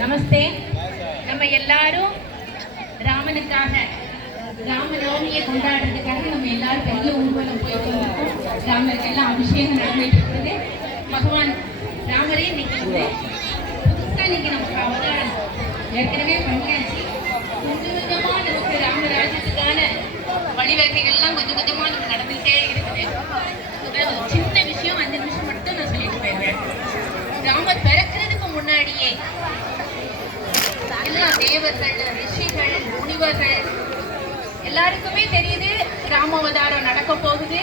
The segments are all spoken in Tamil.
நமஸ்தே. நம்ம எல்லாரும் ராமனுக்காக ராமநவமியை கொண்டாடுறதுக்காக நம்ம எல்லாரும் பெரிய ஊர்வலம் போயிட்டு இருக்கோம். ராமருக்கு எல்லாம் அபிஷேகம் நடந்துட்டு இருக்குது. பகவான் ராமரே இன்னைக்கு வந்து புதுசா இன்னைக்கு நமக்கு அவதாரம் ஏற்கனவே பண்ணியாச்சு. கொஞ்சம் கொஞ்சமா நமக்கு ராமராஜ்யத்துக்கான வழிவகைகள்லாம் கொஞ்சம் கொஞ்சமா நமக்கு நடந்துகிட்டே இருக்குது. சின்ன விஷயம் 5 நிமிஷம் மட்டும் நான் சொல்லிட்டு போயிருவேன். ராமர் பிறக்கிறதுக்கு முன்னாடியே எல்லா தேவர்கள், ரிஷிகள், முனிவர்கள் எல்லாருக்குமே தெரியுது ராமாவதாரம் நடக்க போகுது.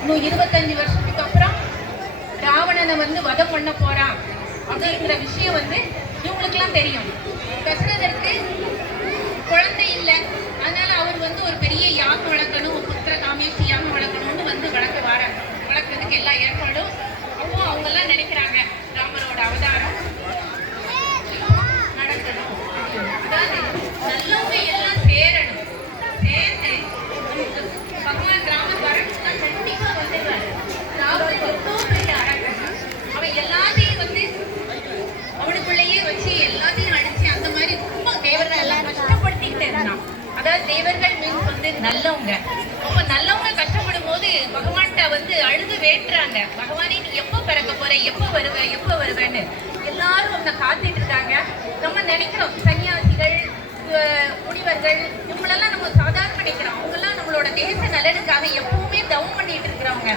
இன்னும் 25 வருஷத்துக்கு அப்புறம் ராவணனை வந்து வதம் பண்ண போறான் அப்படிங்கிற விஷயம் வந்து இவங்களுக்கெல்லாம் தெரியும். தசரதற்கு குழந்தை இல்லை, அதனால அவர் வந்து ஒரு பெரிய யாகம் வளர்க்கணும், புத்திர காமேட்சி யாகம் வளர்க்கணும்னு வந்து வளர்க்கறதுக்கு எல்லா ஏற்பாடும் அவங்க எல்லாம் நினைக்கிறாங்க. ராமரோட அவதாரம் நடக்கணும், அதாவது நல்லவங்க எல்லாம் சேரணும், சேர்ந்து பகவான் ராமர் வரணும்னா கண்டிப்பா வந்துடுவாரு. ராமர் எவ்வளோ பெரிய அரக்கன், அவன் எல்லாத்தையும் வந்து அவனுக்குள்ளேயே வச்சு எல்லாத்தையும் அடிச்சு அந்த மாதிரி ரொம்ப தேவர்கள் எல்லாம் கஷ்டப்படுத்திக்கிட்டு இருந்தான். அதாவது தேவர்கள் மீன்ஸ் வந்து நல்லவங்க. ரொம்ப நல்லவங்க கஷ்டப்படும் போது பகவான்கிட்ட வந்து அழுது வேண்டுறாங்க, பகவானே நீ எப்போ பிறக்க போற, எப்போ வருவேன்னு எல்லாரும் உன்னை காத்துட்டு இருக்காங்க. நம்ம நினைக்கிறோம் சன்னியாசிகள், முனிவர்கள் இவங்களெல்லாம் நம்ம சாதாரண நினைக்கிறோம். அவங்கெல்லாம் நம்மளோட தேச நலனுக்காக எப்பவுமே தவம் பண்ணிட்டு இருக்கிறவங்க.